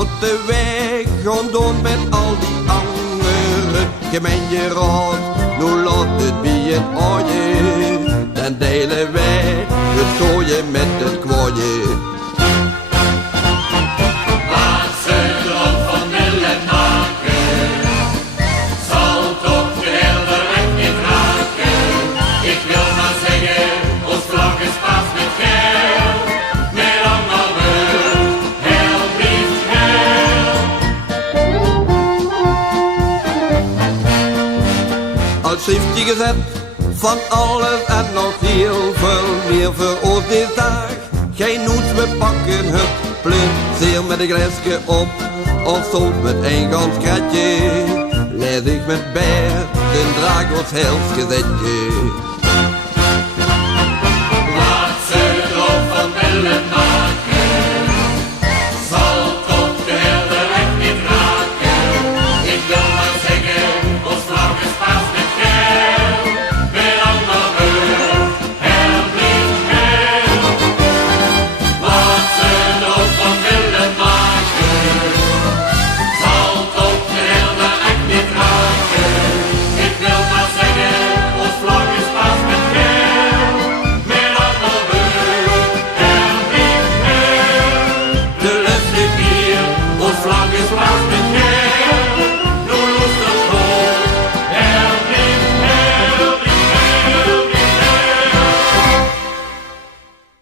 moeten wij gaan doen met al die anderen. Gemeente raad, nu laat het bij het ooie. Dan delen wij het gooien met het kwaaie. Wat ze erop van willen maken, zal toch de hele weg niet raken. Ik wil maar zeggen, ons vlag is pas met geel. Meer dan maar heel blieft heel. Als heeft hij gezet van alles en nog heel veel meer voor ons deze dag. Geen noet, we pakken het plezier met een glaasje op. Of soms met een gans kratje. Lees ik met Bert, den draag ons heel gezetje.